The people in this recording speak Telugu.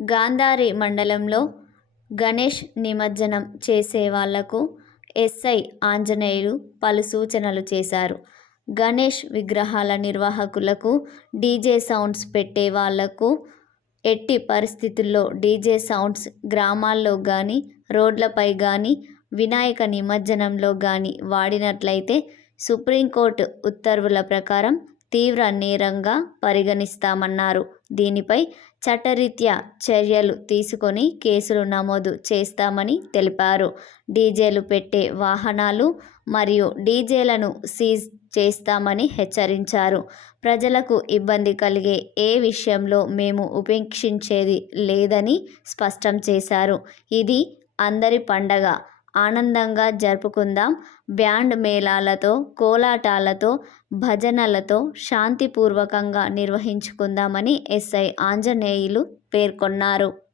గాంధారి మండలంలో గణేష్ నిమజ్జనం చేసే వాళ్ళకు ఎస్ఐ ఆంజనేయులు పలు సూచనలు చేశారు. గణేష్ విగ్రహాల నిర్వాహకులకు డీజే సౌండ్స్ పెట్టే వాళ్ళకు ఎట్టి పరిస్థితుల్లో డీజే సౌండ్స్ గ్రామాల్లో కానీ రోడ్లపై కానీ వినాయక నిమజ్జనంలో కానీ వాడినట్లయితే సుప్రీంకోర్టు ఉత్తర్వుల ప్రకారం తీవ్ర నేరంగా పరిగణిస్తామన్నారు. దీనిపై చట్టరీత్యా చర్యలు తీసుకొని కేసులు నమోదు చేస్తామని తెలిపారు. డీజేలు పెట్టే వాహనాలు మరియు డీజేలను సీజ్ చేస్తామని హెచ్చరించారు. ప్రజలకు ఇబ్బంది కలిగే ఏ విషయంలో మేము ఉపేక్షించేది లేదని స్పష్టం చేశారు. ఇది అందరి పండగ. ఆనందంగా జరుపుకుందాం. బ్యాండ్ మేళాలతో కోలాటాలతో భజనలతో శాంతిపూర్వకంగా నిర్వహించుకుందామని ఎస్ఐ ఆంజనేయులు పేర్కొన్నారు.